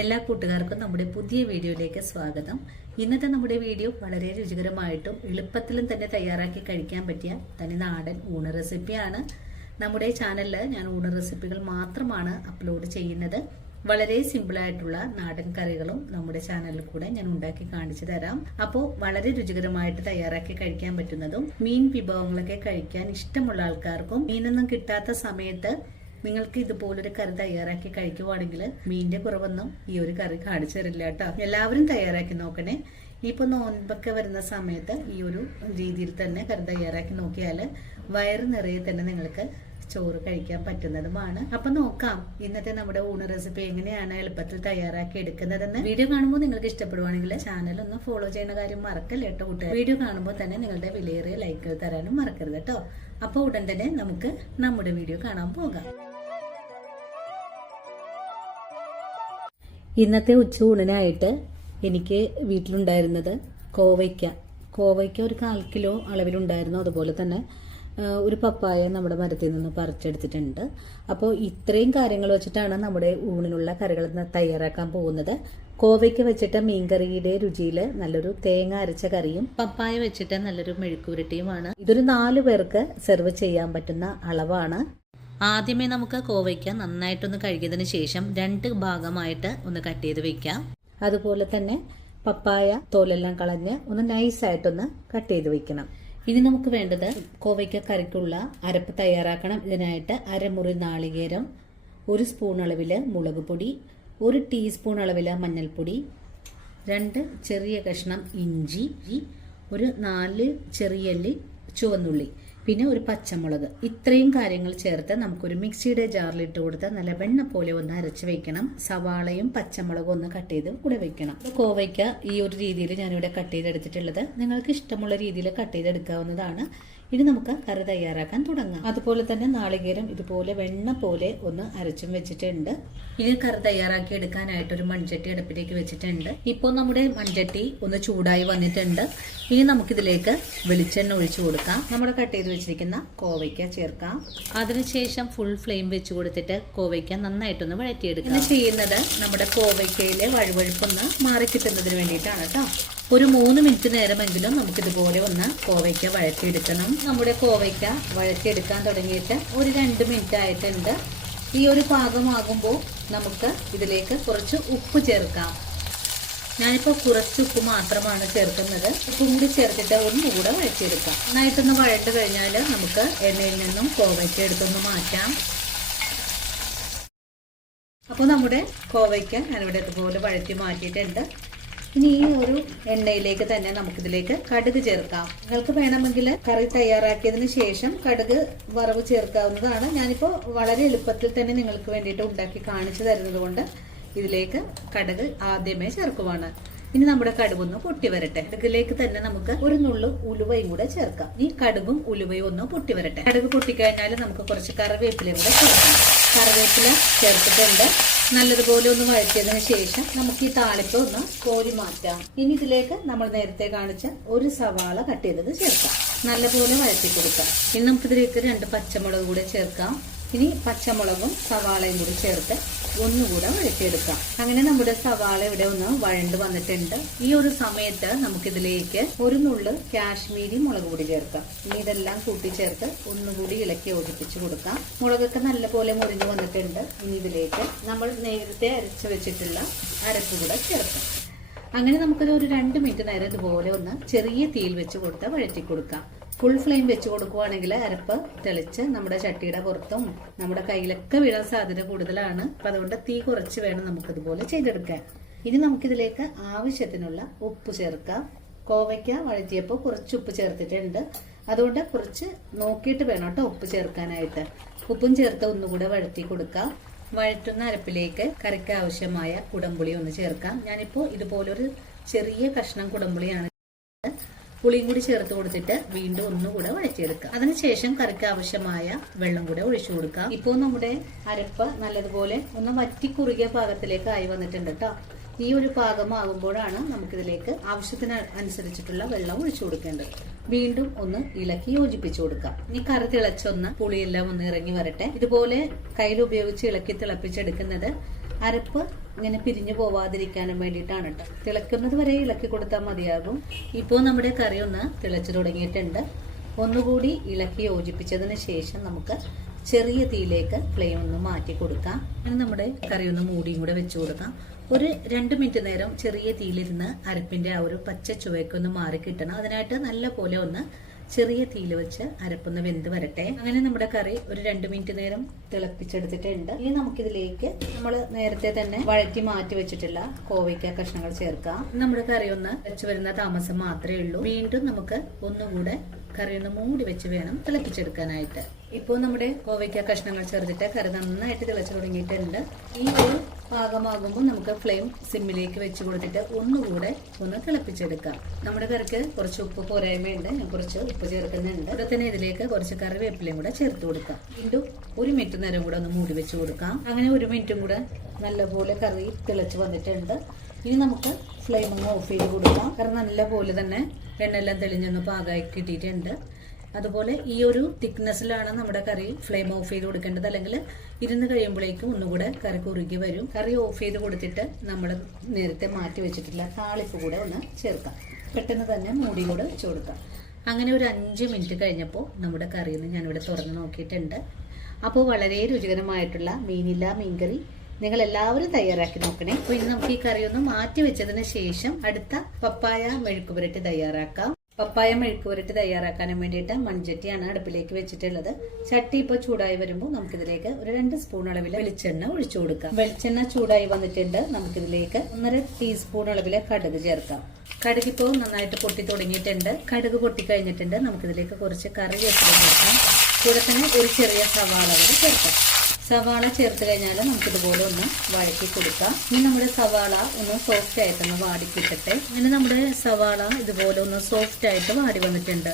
എല്ലാ കൂട്ടുകാർക്കും നമ്മുടെ പുതിയ വീഡിയോയിലേക്ക് സ്വാഗതം. ഇന്നത്തെ നമ്മുടെ വീഡിയോ വളരെ രുചികരമായിട്ടും എളുപ്പത്തിലും തന്നെ തയ്യാറാക്കി കഴിക്കാൻ പറ്റിയ തനി നാടൻ ഊണ് റെസിപ്പിയാണ്. നമ്മുടെ ചാനലിൽ ഞാൻ ഊണ് റെസിപ്പികൾ മാത്രമാണ് അപ്ലോഡ് ചെയ്യുന്നത്. വളരെ സിമ്പിളായിട്ടുള്ള നാടൻ കറികളും നമ്മുടെ ചാനലിൽ കൂടെ ഞാൻ ഉണ്ടാക്കി കാണിച്ചു തരാം. അപ്പോൾ വളരെ രുചികരമായിട്ട് തയ്യാറാക്കി കഴിക്കാൻ പറ്റുന്നതും മീൻ വിഭവങ്ങളൊക്കെ കഴിക്കാൻ ഇഷ്ടമുള്ള ആൾക്കാർക്കും മീനൊന്നും കിട്ടാത്ത സമയത്ത് നിങ്ങൾക്ക് ഇതുപോലൊരു കറി തയ്യാറാക്കി കഴിക്കുവാണെങ്കിൽ മീനിന്റെ കുറവൊന്നും ഈ ഒരു കറി കാണിച്ചു തരില്ല കേട്ടോ. എല്ലാവരും തയ്യാറാക്കി നോക്കണേ. ഇപ്പൊ നോൻപൊക്കെ വരുന്ന സമയത്ത് ഈ ഒരു രീതിയിൽ തന്നെ കറി തയ്യാറാക്കി നോക്കിയാൽ വയറ് നിറയെ തന്നെ നിങ്ങൾക്ക് ചോറ് കഴിക്കാൻ പറ്റുന്നതുമാണ്. അപ്പൊ നോക്കാം ഇന്നത്തെ നമ്മുടെ ഊണ് റെസിപ്പി എങ്ങനെയാണ് എളുപ്പത്തിൽ തയ്യാറാക്കി എടുക്കുന്നതെന്ന്. വീഡിയോ കാണുമ്പോൾ നിങ്ങൾക്ക് ഇഷ്ടപ്പെടുവാണെങ്കിൽ ചാനൽ ഒന്ന് ഫോളോ ചെയ്യുന്ന കാര്യം മറക്കല്ല കേട്ടോ കൂട്ടുകാർ. വീഡിയോ കാണുമ്പോൾ തന്നെ നിങ്ങളുടെ വിലയേറിയ ലൈക്കുകൾ തരാനും മറക്കരുത് കേട്ടോ. അപ്പൊ ഉടൻ തന്നെ നമുക്ക് നമ്മുടെ വീഡിയോ കാണാൻ പോകാം. ഇന്നത്തെ ഉച്ചയൂണിനായിട്ട് എനിക്ക് വീട്ടിലുണ്ടായിരുന്നത് കോവയ്ക്ക ഒരു 1/4 കിലോ അളവിലുണ്ടായിരുന്നു. അതുപോലെ തന്നെ ഒരു പപ്പായ നമ്മുടെ മരത്തിൽ നിന്ന് പറിച്ചെടുത്തിട്ടുണ്ട്. അപ്പോൾ ഇത്രയും കാര്യങ്ങൾ വെച്ചിട്ടാണ് നമ്മുടെ ഊണിനുള്ള കറികൾ തയ്യാറാക്കാൻ പോകുന്നത്. കോവയ്ക്ക വെച്ചിട്ട് മീൻകറിയുടെ രുചിയിൽ നല്ലൊരു തേങ്ങ അരച്ച കറിയും പപ്പായ വെച്ചിട്ട് നല്ലൊരു മെഴുക്കുരുട്ടിയുമാണ്. ഇതൊരു 4 പേർക്ക് സെർവ് ചെയ്യാൻ പറ്റുന്ന അളവാണ്. ആദ്യമേ നമുക്ക് കോവയ്ക്ക നന്നായിട്ടൊന്ന് കഴുകിയതിന് ശേഷം 2 ഭാഗമായിട്ട് ഒന്ന് കട്ട് ചെയ്ത് വെക്കാം. അതുപോലെ തന്നെ പപ്പായ തോലെല്ലാം കളഞ്ഞ് ഒന്ന് നൈസായിട്ടൊന്ന് കട്ട് ചെയ്ത് വെക്കണം. ഇനി നമുക്ക് വേണ്ടത് കോവയ്ക്ക കറിക്കുള്ള അരപ്പ് തയ്യാറാക്കണം. ഇതിനായിട്ട് 1/2 മുറി നാളികേരം, 1 സ്പൂൺ അളവിൽ മുളക് പൊടി, 1 ടീസ്പൂൺ അളവിൽ മഞ്ഞൾപ്പൊടി, 2 ചെറിയ കഷ്ണം ഇഞ്ചി, ഒരു 4 ചെറിയല്ലി ചുവന്നുള്ളി, പിന്നെ ഒരു പച്ചമുളക്. ഇത്രയും കാര്യങ്ങൾ ചേർത്ത് നമുക്കൊരു മിക്സിയുടെ ജാറിലിട്ട് കൊടുത്ത് നല്ല വെണ്ണ പോലെ ഒന്ന് അരച്ച് വെക്കണം. സവാളയും പച്ചമുളകും ഒന്ന് കട്ട് ചെയ്ത് കൂടെ വെക്കണം. കോവയ്ക്ക ഈ ഒരു രീതിയിൽ ഞാനിവിടെ കട്ട് ചെയ്തെടുത്തിട്ടുള്ളത്. നിങ്ങൾക്ക് ഇഷ്ടമുള്ള രീതിയിൽ കട്ട് ചെയ്തെടുക്കാവുന്നതാണ്. ഇനി നമുക്ക് കറി തയ്യാറാക്കാൻ തുടങ്ങാം. അതുപോലെ തന്നെ നാളികേരം ഇതുപോലെ വെണ്ണ പോലെ ഒന്ന് അരച്ചും വെച്ചിട്ടുണ്ട്. ഇനി കറി തയ്യാറാക്കി എടുക്കാനായിട്ട് ഒരു മൺചട്ടി അടുപ്പിലേക്ക് വെച്ചിട്ടുണ്ട്. ഇപ്പോൾ നമ്മുടെ മൺചട്ടി ഒന്ന് ചൂടായി വന്നിട്ടുണ്ട്. ഇനി നമുക്കിതിലേക്ക് വെളിച്ചെണ്ണ ഒഴിച്ചു കൊടുക്കാം. നമ്മുടെ കട്ട് ചെയ്ത് വെച്ചിരിക്കുന്ന കോവയ്ക്ക ചേർക്കാം. അതിനുശേഷം ഫുൾ ഫ്ലെയിം വെച്ച് കൊടുത്തിട്ട് കോവയ്ക്ക നന്നായിട്ടൊന്ന് വഴറ്റിയെടുക്കാം. ഇത് ചെയ്യുന്നത് നമ്മുടെ കോവയ്ക്കയിലെ വഴുവഴുപ്പൊന്ന് മാറി കിട്ടുന്നതിന് വേണ്ടിയിട്ടാണ് കേട്ടോ. ഒരു 3 മിനിറ്റ് നേരമെങ്കിലും നമുക്കിതുപോലെ ഒന്ന് കോവയ്ക്ക വഴറ്റിയെടുക്കണം. നമ്മുടെ കോവയ്ക്ക വഴറ്റിയെടുക്കാൻ തുടങ്ങിയിട്ട് ഒരു 2 മിനിറ്റ് ആയിട്ടുണ്ട്. ഈ ഒരു പാകമാകുമ്പോൾ നമുക്ക് ഇതിലേക്ക് കുറച്ച് ഉപ്പ് ചേർക്കാം. ഞാനിപ്പോൾ കുറച്ച് ഉപ്പ് മാത്രമാണ് ചേർക്കുന്നത്. ഉപ്പും കൂടി ചേർത്തിട്ട് ഒന്നുകൂടെ വഴറ്റിയെടുക്കാം. നന്നായിട്ടൊന്ന് വഴണ്ട് കഴിഞ്ഞാൽ നമുക്ക് എണ്ണയിൽ നിന്നും കോവയ്ക്ക എടുത്തൊന്ന് മാറ്റാം. അപ്പോൾ നമ്മുടെ കോവയ്ക്ക ഞാനിവിടെ ഇതുപോലെ വഴറ്റി മാറ്റിയിട്ടുണ്ട്. ഇനി ഈ ഒരു എണ്ണയിലേക്ക് തന്നെ നമുക്കിതിലേക്ക് കടുക് ചേർക്കാം. നിങ്ങൾക്ക് വേണമെങ്കിൽ കറി തയ്യാറാക്കിയതിന് ശേഷം കടുക് വറവ് ചേർക്കാവുന്നതാണ്. ഞാനിപ്പോൾ വളരെ എളുപ്പത്തിൽ തന്നെ നിങ്ങൾക്ക് വേണ്ടിയിട്ട് ഉണ്ടാക്കി കാണിച്ചു തരുന്നത് കൊണ്ട് ഇതിലേക്ക് കടുക് ആദ്യമേ ചേർക്കുവാണ്. ഇനി നമ്മുടെ കടുകൊന്ന് പൊട്ടി വരട്ടെ. കടുകിലേക്ക് തന്നെ നമുക്ക് ഒരു നുള്ളു ഉലുവയും കൂടെ ചേർക്കാം. ഈ കടുകും ഉലുവയും ഒന്ന് പൊട്ടി വരട്ടെ. കടുക് പൊട്ടിക്കഴിഞ്ഞാൽ നമുക്ക് കുറച്ച് കറിവേപ്പിലയും കൂടെ ചേർക്കാം. കറിവേപ്പില ചേർത്തിട്ടുണ്ട്. നല്ലതുപോലെ ഒന്ന് വഴറ്റിയതിനു ശേഷം നമുക്ക് ഈ താളിപ്പ് ഒന്ന് കോരി മാറ്റാം. ഇനി ഇതിലേക്ക് നമ്മൾ നേരത്തെ കാണിച്ച ഒരു സവാള കട്ട് ചെയ്തത് ചേർക്കാം. നല്ലപോലെ വഴറ്റി കൊടുക്കാം. ഇനി നമുക്കിതിലേക്ക് 2 പച്ചമുളക് കൂടെ ചേർക്കാം. ഇനി പച്ചമുളകും സവാളയും കൂടി ചേർത്ത് ഒന്നുകൂടെ വഴറ്റിയെടുക്കാം. അങ്ങനെ നമ്മുടെ സവാള ഇവിടെ ഒന്ന് വഴണ്ട് വന്നിട്ടുണ്ട്. ഈ ഒരു സമയത്ത് നമുക്കിതിലേക്ക് ഒരു നുള്ളു കാശ്മീരി മുളക് പൊടി ചേർക്കാം. ഇനി ഇതെല്ലാം കൂട്ടിച്ചേർത്ത് ഒന്നുകൂടി ഇളക്കി യോജിപ്പിച്ച് കൊടുക്കാം. മുളകൊക്കെ നല്ലപോലെ മുറിഞ്ഞു വന്നിട്ടുണ്ട്. ഇനി ഇതിലേക്ക് നമ്മൾ നേരത്തെ അരച്ചു വെച്ചിട്ടുള്ള അരപ്പ് കൂടെ ചേർക്കാം. അങ്ങനെ നമുക്കൊരു 2 മിനിറ്റ് നേരം ഇതുപോലെ ഒന്ന് ചെറിയ തീയിൽ വെച്ച് കൊടുത്ത് വഴറ്റി കൊടുക്കാം. ഫുൾ ഫ്ലെയിം വെച്ച് കൊടുക്കുവാണെങ്കിൽ അരപ്പ് തെളിച്ച് നമ്മുടെ ചട്ടിയുടെ പുറത്തും നമ്മുടെ കയ്യിലൊക്കെ വീഴാൻ സാധ്യത കൂടുതലാണ്. അപ്പം അതുകൊണ്ട് തീ കുറച്ച് വേണം നമുക്കിതുപോലെ ചെയ്തെടുക്കാൻ. ഇനി നമുക്കിതിലേക്ക് ആവശ്യത്തിനുള്ള ഉപ്പ് ചേർക്കാം. കോവയ്ക്ക വഴറ്റിയപ്പോൾ കുറച്ച് ഉപ്പ് ചേർത്തിട്ടുണ്ട്. അതുകൊണ്ട് കുറച്ച് നോക്കിയിട്ട് വേണം കേട്ടോ ഉപ്പ് ചേർക്കാനായിട്ട്. ഉപ്പും ചേർത്ത് ഒന്നുകൂടെ വഴറ്റി കൊടുക്കാം. വഴറ്റുന്ന അരപ്പിലേക്ക് കറിക്ക് ആവശ്യമായ കുടംപുളി ഒന്ന് ചേർക്കാം. ഞാനിപ്പോൾ ഇതുപോലൊരു ചെറിയ കഷ്ണം കുടംപുളിയാണ്. പുളിയും കൂടി ചേർത്ത് കൊടുത്തിട്ട് വീണ്ടും ഒന്നുകൂടെ വഴറ്റിയെടുക്കാം. അതിനുശേഷം കറിക്ക് ആവശ്യമായ വെള്ളം കൂടെ ഒഴിച്ചു കൊടുക്കാം. ഇപ്പോൾ നമ്മുടെ അരപ്പ് നല്ലതുപോലെ ഒന്ന് വറ്റി കുറുകിയ പാകത്തിലേക്ക് ആയി വന്നിട്ടുണ്ട് കേട്ടോ. ഈ ഒരു പാകമാകുമ്പോഴാണ് നമുക്കിതിലേക്ക് ആവശ്യത്തിന് അനുസരിച്ചിട്ടുള്ള വെള്ളം ഒഴിച്ചു കൊടുക്കേണ്ടത്. വീണ്ടും ഒന്ന് ഇളക്കി യോജിപ്പിച്ചു കൊടുക്കാം. ഈ കറി തിളച്ചൊന്ന് പുളിയെല്ലാം ഒന്ന് ഇറങ്ങി വരട്ടെ. ഇതുപോലെ കയ്യിൽ ഉപയോഗിച്ച് ഇളക്കി തിളപ്പിച്ചെടുക്കുന്നത് അരപ്പ് ഇങ്ങനെ പിരിഞ്ഞു പോവാതിരിക്കാനും വേണ്ടിയിട്ടാണ് കേട്ടോ. തിളക്കുന്നത് വരെ ഇളക്കി കൊടുത്താൽ മതിയാകും. ഇപ്പോൾ നമ്മുടെ കറി ഒന്ന് തിളച്ചു തുടങ്ങിയിട്ടുണ്ട്. ഒന്നുകൂടി ഇളക്കി യോജിപ്പിച്ചതിന് ശേഷം നമുക്ക് ചെറിയ തീയിലേക്ക് ഫ്ലെയിം ഒന്ന് മാറ്റി കൊടുക്കാം. അങ്ങനെ നമ്മുടെ കറി ഒന്ന് മൂടിയും കൂടെ വെച്ചു കൊടുക്കാം. ഒരു 2 മിനിറ്റ് നേരം ചെറിയ തീയിലിരുന്ന് അരപ്പിന്റെ ആ ഒരു പച്ച ചുവയ്ക്കൊന്ന് മാറി കിട്ടണം. അതിനായിട്ട് നല്ല പോലെ ഒന്ന് ചെറിയ തീയിൽ വെച്ച് അരപ്പൊന്ന് വെന്ത് വരട്ടെ. അങ്ങനെ നമ്മുടെ കറി ഒരു 2 മിനിറ്റ് നേരം തിളപ്പിച്ചെടുത്തിട്ടുണ്ട്. ഇനി നമുക്കിതിലേക്ക് നമ്മൾ നേരത്തെ തന്നെ വഴറ്റി മാറ്റി വെച്ചിട്ടുള്ള കോവയ്ക്ക കഷ്ണങ്ങൾ ചേർക്കാം. നമ്മുടെ കറി ഒന്ന് വെച്ച് വരുന്ന താമസം മാത്രമേ ഉള്ളൂ. വീണ്ടും നമുക്ക് ഒന്നുകൂടെ കറി ഒന്ന് മൂടി വെച്ച് വേണം തിളപ്പിച്ചെടുക്കാനായിട്ട്. ഇപ്പോൾ നമ്മുടെ കോവയ്ക്ക കഷ്ണങ്ങൾ ചേർത്തിട്ട് കറി നന്നായിട്ട് തിളച്ചു തുടങ്ങിയിട്ടുണ്ട്. ഈ ഒരു പാകമാകുമ്പോൾ നമുക്ക് ഫ്ലെയിം സിമ്മിലേക്ക് വെച്ച് കൊടുത്തിട്ട് ഒന്നുകൂടെ ഒന്ന് തിളപ്പിച്ചെടുക്കാം. നമ്മുടെ കറിക്ക് കുറച്ച് ഉപ്പ് പോരായ്മയുണ്ട്, ഞാൻ കുറച്ച് ഉപ്പ് ചേർക്കുന്നുണ്ട്. ഇവിടെ തന്നെ ഇതിലേക്ക് കുറച്ച് കറിവേപ്പിലയും കൂടെ ചേർത്ത് കൊടുക്കാം. വീണ്ടും 1 മിനിറ്റ് നേരം കൂടെ ഒന്ന് മൂടി വെച്ച് കൊടുക്കാം. അങ്ങനെ 1 മിനിറ്റും കൂടെ നല്ലപോലെ കറി തിളച്ച് വന്നിട്ടുണ്ട്. ഇനി നമുക്ക് ഫ്ലെയിം ഒന്ന് ഓഫ് ചെയ്ത് കൊടുക്കാം. കാരണം നല്ലപോലെ തന്നെ എണ്ണയെല്ലാം തെളിഞ്ഞൊന്ന് പാകമായി കിട്ടിയിട്ടുണ്ട്. അതുപോലെ ഈ ഒരു തിക്നെസ്സിലാണ് നമ്മുടെ കറി ഫ്ലെയിം ഓഫ് ചെയ്ത് കൊടുക്കേണ്ടത്. അല്ലെങ്കിൽ ഇരുന്ന് കഴിയുമ്പോഴേക്കും ഒന്നുകൂടെ കറി കുറുകി വരും. കറി ഓഫ് ചെയ്ത് കൊടുത്തിട്ട് നമ്മൾ നേരത്തെ മാറ്റി വെച്ചിട്ടുള്ള താളിപ്പ് കൂടെ ഒന്ന് ചേർക്കാം. പെട്ടെന്ന് തന്നെ മൂടിയിലൂടെ വെച്ച് കൊടുക്കാം. അങ്ങനെ ഒരു 5 മിനിറ്റ് കഴിഞ്ഞപ്പോൾ നമ്മുടെ കറിയിൽ നിന്ന് ഞാനിവിടെ തുറന്ന് നോക്കിയിട്ടുണ്ട്. അപ്പോൾ വളരെ രുചികരമായിട്ടുള്ള മീൻകറി നിങ്ങൾ എല്ലാവരും തയ്യാറാക്കി നോക്കണേ. അപ്പോൾ ഇനി നമുക്ക് ഈ കറി ഒന്ന് മാറ്റി വെച്ചതിന് ശേഷം അടുത്ത പപ്പായ മെഴുക്കുപുരട്ടി തയ്യാറാക്കാം. പപ്പായ മെഴുക്കുപുരട്ടി തയ്യാറാക്കാനും വേണ്ടിയിട്ട് മൺചട്ടിയാണ് അടുപ്പിലേക്ക് വെച്ചിട്ടുള്ളത്. ചട്ടി ഇപ്പോൾ ചൂടായി വരുമ്പോൾ നമുക്കിതിലേക്ക് ഒരു 2 സ്പൂൺ അളവിൽ വെളിച്ചെണ്ണ ഒഴിച്ചു കൊടുക്കാം. വെളിച്ചെണ്ണ ചൂടായി വന്നിട്ടുണ്ട്. നമുക്കിതിലേക്ക് 1.5 ടീസ്പൂൺ അളവിൽ കടുക് ചേർക്കാം. കടുക് ഇപ്പോൾ നന്നായിട്ട് പൊട്ടി തുടങ്ങിയിട്ടുണ്ട്. കടുക് പൊട്ടി കഴിഞ്ഞിട്ടുണ്ട്. നമുക്കിതിലേക്ക് കുറച്ച് കറിവേപ്പില ചേർക്കാം. കൂടെ തന്നെ ഒരു ചെറിയ സവാള കൂടെ ചേർക്കാം. സവാള ചേർത്ത് കഴിഞ്ഞാൽ നമുക്കിതുപോലെ ഒന്ന് വഴറ്റി കൊടുക്കാം. ഇനി നമ്മുടെ സവാള ഒന്ന് സോഫ്റ്റ് ആയിട്ടൊന്ന് വാടിക്കിട്ടട്ടെ. ഇങ്ങനെ നമ്മുടെ സവാള ഇതുപോലെ ഒന്ന് സോഫ്റ്റ് ആയിട്ട് വാടി വന്നിട്ടുണ്ട്.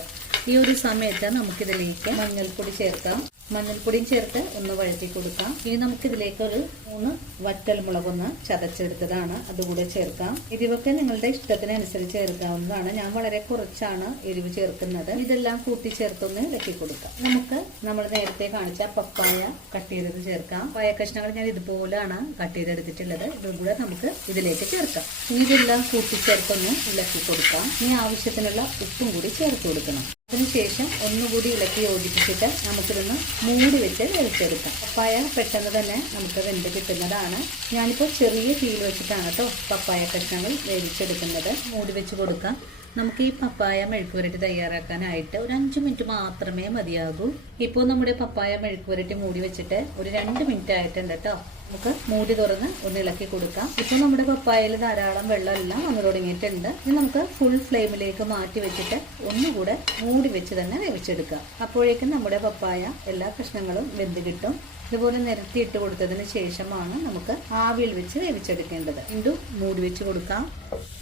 ഈ ഒരു സമയത്ത് നമുക്കിതിലേക്ക് മഞ്ഞൾപ്പൊടി ചേർക്കാം. മഞ്ഞൾപ്പൊടിയും ചേർത്ത് ഒന്ന് വഴറ്റി കൊടുക്കാം. ഇനി നമുക്കിതിലേക്ക് ഒരു 3 വറ്റൽമുളകൊന്ന് ചതച്ചെടുത്തതാണ്, അതുകൂടെ ചേർക്കാം. ഇതിവൊക്കെ നിങ്ങളുടെ ഇഷ്ടത്തിനനുസരിച്ച് ചേർക്കാവുന്നതാണ്. ഞാൻ വളരെ കുറച്ചാണ് എരിവ് ചേർക്കുന്നത്. ഇതെല്ലാം കൂട്ടി ചേർത്തൊന്ന് ഇളക്കി കൊടുക്കാം. നമുക്ക് നമ്മൾ നേരത്തെ കാണിച്ച പപ്പായ കട്ട് ചെയ്തത് ചേർക്കാം. പപ്പായ കഷ്ണങ്ങൾ ഞാൻ ഇതുപോലെയാണ് കട്ട് ചെയ്തെടുത്തിട്ടുള്ളത്. ഇതും കൂടെ നമുക്ക് ഇതിലേക്ക് ചേർക്കാം. ഇനി ഇതെല്ലാം കൂട്ടി ചേർത്തൊന്ന് ഇളക്കി കൊടുക്കാം. ഇനി ആവശ്യത്തിനുള്ള ഉപ്പും കൂടി ചേർത്ത് കൊടുക്കണം. അതിനുശേഷം ഒന്നുകൂടി ഇളക്കി യോജിപ്പിച്ചിട്ട് നമുക്കിതൊന്ന് മൂടി വെച്ച് വേവിച്ചെടുക്കാം. പപ്പായ പെട്ടെന്ന് തന്നെ നമുക്ക് വെന്ത് കിട്ടുന്നതാണ്. ഞാനിപ്പോൾ ചെറിയ തീയിൽ വെച്ചിട്ടാണ് കേട്ടോ പപ്പായ കഷ്ണങ്ങൾ വേവിച്ചെടുക്കുന്നത്. മൂടി വെച്ച് കൊടുക്കാം. നമുക്ക് ഈ പപ്പായ മെഴുക്കുപുരട്ടി തയ്യാറാക്കാനായിട്ട് ഒരു 5 മിനിറ്റ് മാത്രമേ മതിയാകൂ. ഇപ്പോൾ നമ്മുടെ പപ്പായ മെഴുക്കുപുരട്ടി മൂടി വെച്ചിട്ട് ഒരു 2 മിനിറ്റ് ആയിട്ടുണ്ട് കേട്ടോ. നമുക്ക് മൂടി തുറന്ന് ഒന്ന് ഇളക്കി കൊടുക്കാം. ഇപ്പോൾ നമ്മുടെ പപ്പായയിൽ ധാരാളം വെള്ളമെല്ലാം വന്നു തുടങ്ങിയിട്ടുണ്ട്. ഇനി നമുക്ക് ഫുൾ ഫ്ലെയിമിലേക്ക് മാറ്റി വെച്ചിട്ട് ഒന്നുകൂടെ മൂടി വെച്ച് തന്നെ വേവിച്ചെടുക്കാം. അപ്പോഴേക്കും നമ്മുടെ പപ്പായ എല്ലാ കഷ്ണങ്ങളും വെന്ത് കിട്ടും. ഇതുപോലെ നിരത്തിയിട്ട് കൊടുത്തതിന് ശേഷമാണ് നമുക്ക് ആവിയിൽ വെച്ച് വേവിച്ചെടുക്കേണ്ടത്. വീണ്ടും മൂടി വെച്ച് കൊടുക്കാം.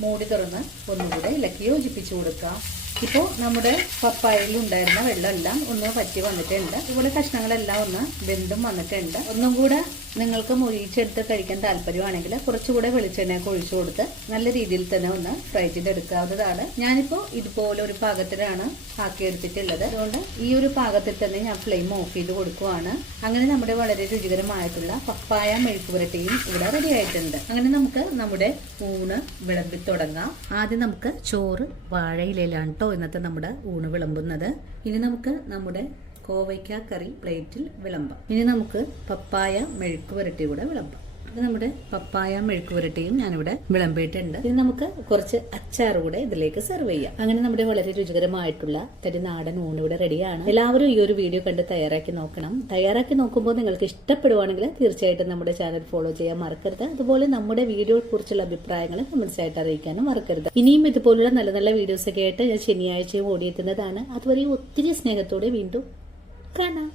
മൂടി തുറന്ന് ഒന്നുകൂടെ ഇളക്കി യോജിപ്പിച്ച് കൊടുക്കാം. ഇപ്പോൾ നമ്മുടെ പപ്പായയിൽ ഉണ്ടായിരുന്ന വെള്ളമെല്ലാം ഒന്ന് വറ്റി വന്നിട്ടുണ്ട്. ഇവിടെ കഷ്ണങ്ങളെല്ലാം ഒന്ന് വെന്തും വന്നിട്ടുണ്ട്. ഒന്നും കൂടെ നിങ്ങൾക്ക് മൊഴിച്ചെടുത്ത് കഴിക്കാൻ താല്പര്യമാണെങ്കിൽ കുറച്ചുകൂടെ വെളിച്ചെണ്ണയൊക്കെ ഒഴിച്ചു കൊടുത്ത് നല്ല രീതിയിൽ തന്നെ ഒന്ന് ഫ്രൈ ചെയ്തെടുക്കാവുന്നതാണ്. ഞാനിപ്പോൾ ഇതുപോലെ ഒരു പാകത്തിലാണ് ആക്കിയെടുത്തിട്ടുള്ളത്. അതുകൊണ്ട് ഈ ഒരു പാകത്തിൽ തന്നെ ഞാൻ ഫ്ലെയിം ഓഫ് ചെയ്ത് കൊടുക്കുവാണ്. അങ്ങനെ നമ്മുടെ വളരെ രുചികരമായിട്ടുള്ള പപ്പായ മെഴുക്കുപുരട്ടിയും ഇവിടെ റെഡി ആയിട്ടുണ്ട്. അങ്ങനെ നമുക്ക് നമ്മുടെ ഊണ് വിളമ്പി തുടങ്ങാം. ആദ്യം നമുക്ക് ചോറ് വാഴയിലയിലാണ് കേട്ടോ ഇന്നത്തെ നമ്മുടെ ഊണ് വിളമ്പുന്നത്. ഇനി നമുക്ക് നമ്മുടെ കോവയ്ക്ക കറി പ്ലേറ്റിൽ വിളമ്പാം. ഇനി നമുക്ക് പപ്പായ മെഴുക്കുപുരട്ടി കൂടെ വിളമ്പാം. ഇത് നമ്മുടെ പപ്പായ മെഴുക്കുപുരട്ടിയും ഞാനിവിടെ വിളമ്പിയിട്ടുണ്ട്. ഇനി നമുക്ക് കുറച്ച് അച്ചാർ കൂടെ ഇതിലേക്ക് സെർവ് ചെയ്യാം. അങ്ങനെ നമ്മുടെ വളരെ രുചികരമായിട്ടുള്ള തരി നാടൻ ഊണ് ഇവിടെ റെഡിയാണ്. എല്ലാവരും ഈ ഒരു വീഡിയോ കണ്ട് തയ്യാറാക്കി നോക്കണം. തയ്യാറാക്കി നോക്കുമ്പോൾ നിങ്ങൾക്ക് ഇഷ്ടപ്പെടുവാണെങ്കിൽ തീർച്ചയായിട്ടും നമ്മുടെ ചാനൽ ഫോളോ ചെയ്യാൻ മറക്കരുത്. അതുപോലെ നമ്മുടെ വീഡിയോയെ കുറിച്ചുള്ള അഭിപ്രായങ്ങൾ കമന്റ്സ് ആയിട്ട് അറിയിക്കാനും മറക്കരുത്. ഇനിയും ഇതുപോലുള്ള നല്ല നല്ല വീഡിയോസ് ഒക്കെ ആയിട്ട് ഞാൻ ശനിയാഴ്ച ഓടിയെത്തുന്നതാണ്. അതുവരെ ഒത്തിരി സ്നേഹത്തോടെ വീണ്ടും കാണാം.